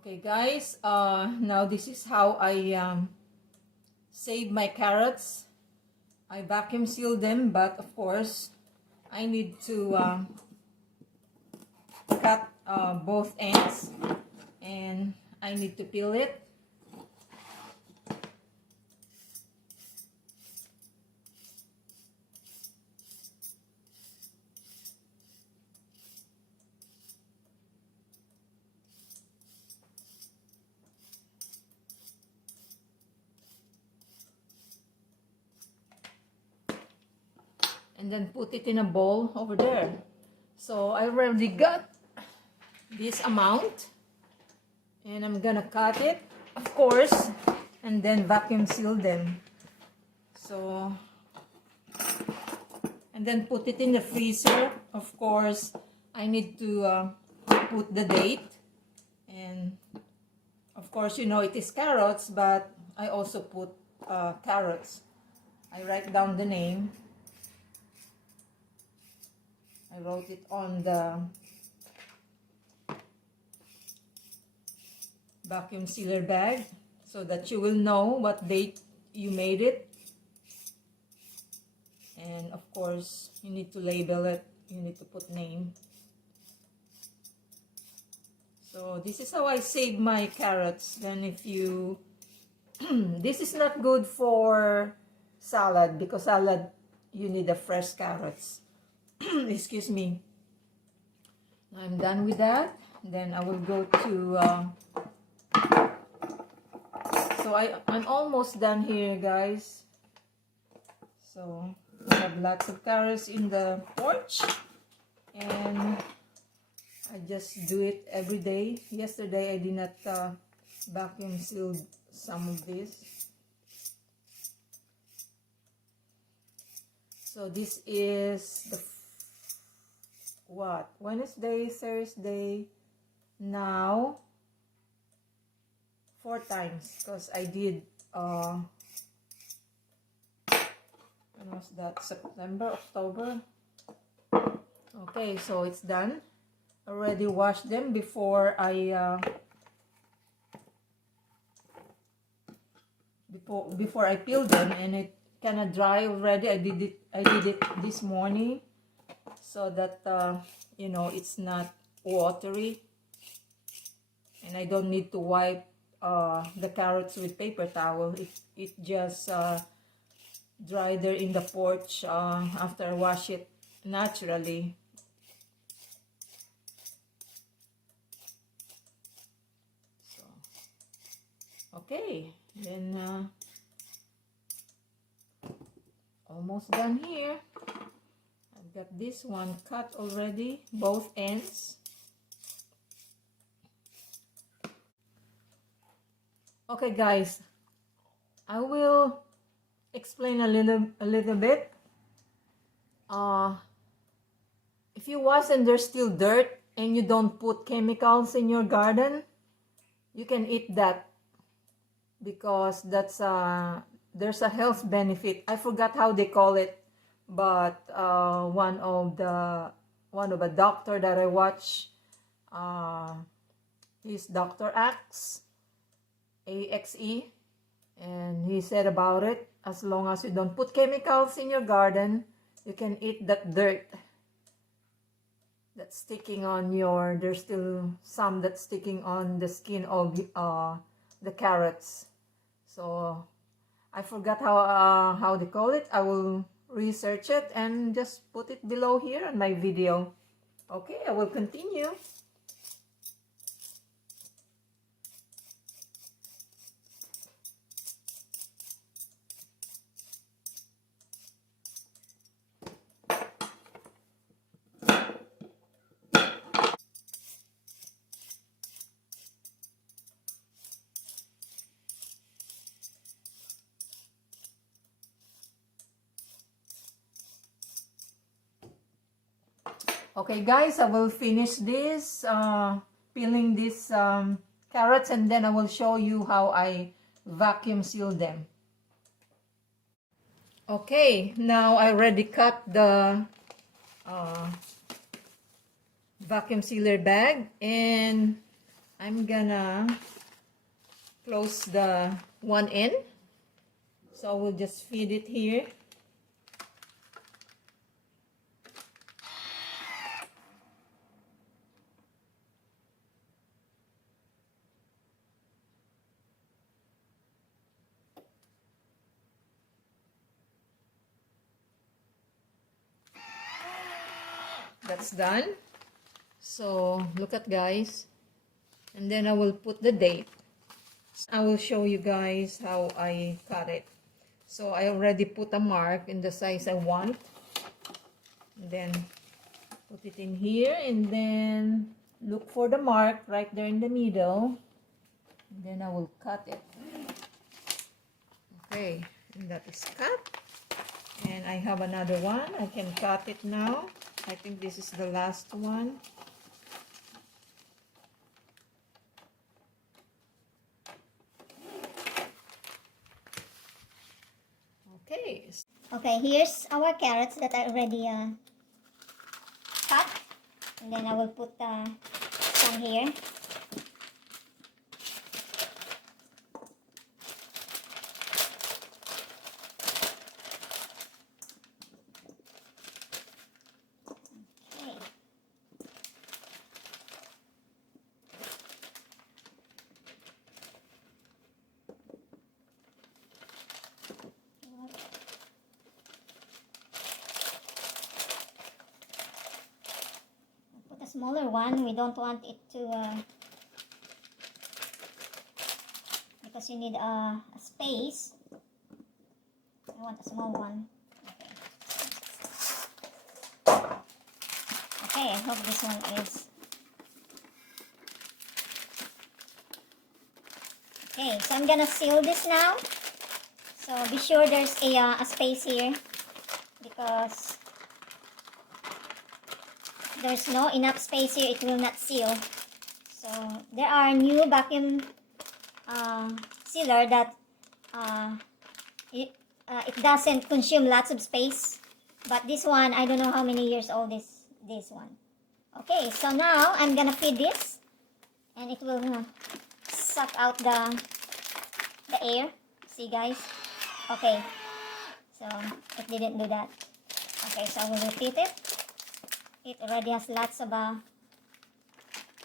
Okay guys, now this is how I save my carrots. I vacuum seal them, but of course I need to cut both ends, and I need to peel it. And then put it in a bowl over there. So I already got this amount, and I'm gonna cut it, of course, and then vacuum seal them. So, and then put it in the freezer. Of course, I need to put the date, and of course, you know it is carrots, but I also put carrots. I write down the name. I wrote it on the vacuum sealer bag so that you will know what date you made it. And of course, you need to label it. You need to put name. So this is how I save my carrots. Then if you... this is not good for salad, because salad, you need the fresh carrots. Excuse me. I'm done with that. Then I will go to... so I'm almost done here, guys. So I have lots of carrots in the porch, and I just do it every day. Yesterday I did not vacuum seal some of this. So this is the Wednesday, Thursday, now 4 times, because I did when was that? September, October. Okay, so it's done. Already washed them before I before I peeled them, and it kind of dry already. I did it this morning, so that you know, it's not watery, and I don't need to wipe the carrots with paper towel. It just dry there in the porch after I wash it naturally. So okay, then almost done here. I've got this one cut already, both ends. Okay guys, I will explain a little bit. If you wash and there's still dirt and you don't put chemicals in your garden, you can eat that, because that's there's a health benefit. I forgot how they call it, but one of a doctor that I watch, is Dr. Axe, AXE, and he said about it, as long as you don't put chemicals in your garden, you can eat that dirt that's sticking on your, there's still some that's sticking on the skin of the carrots. So I forgot how they call it. I will research it and just put it below here on my video. Okay, I will continue. Okay guys, I will finish this peeling these carrots, and then I will show you how I vacuum seal them. Okay, now I already cut the vacuum sealer bag, and I'm gonna close the one end. So we'll just feed it here. That's done. So look at, guys. And then I will put the date. I will show you guys how I cut it. So I already put a mark in the size I want. And then put it in here, and then look for the mark right there in the middle. And then I will cut it. Okay, and that is cut. And I have another one. I can cut it now. I think this is the last one. Okay. Okay, here's our carrots that I already cut. And then I will put some here. Smaller one, we don't want it to because you need a space. I want a small one. Okay, I hope this one is okay. So I'm gonna seal this now, so be sure there's a space here, because there's no enough space here, it will not seal. So there are new vacuum sealer that it doesn't consume lots of space, but this one, I don't know how many years old is this one. Okay, so now I'm gonna feed this, and it will suck out the air. See, guys? Okay, so it didn't do that. Okay, so I will repeat it. It already has lots of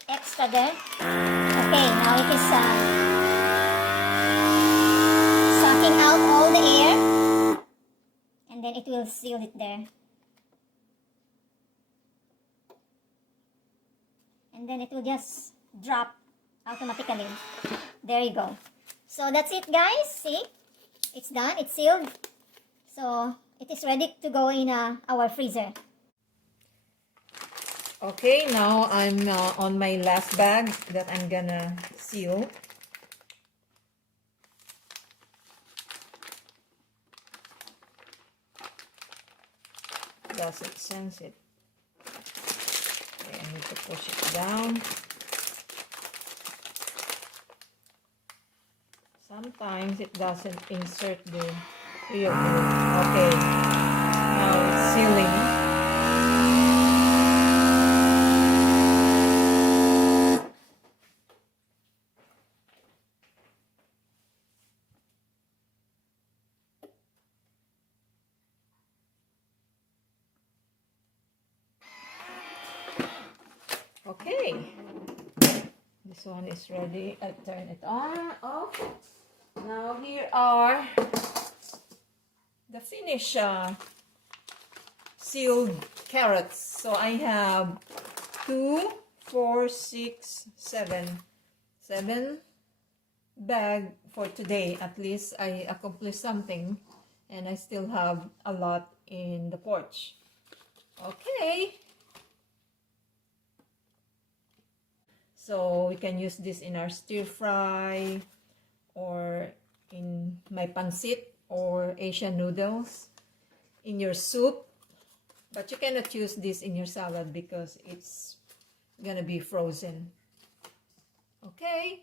extra there. Okay, now it is sucking out all the air, and then it will seal it there. And then it will just drop automatically. There you go. So that's it, guys. See? It's done. It's sealed. So it is ready to go in our freezer. Okay, now I'm on my last bag that I'm gonna seal. Doesn't sense it. Okay, I need to push it down. Sometimes it doesn't insert the real glue. Okay, now it's sealing. Okay, this one is ready. I turn it on, off. Now here are the finished sealed carrots. So I have 2, 4, 6, 7 bag for today. At least I accomplished something, and I still have a lot in the porch. Okay. So we can use this in our stir fry, or in my pancit or Asian noodles, in your soup. But you cannot use this in your salad because it's gonna be frozen. Okay.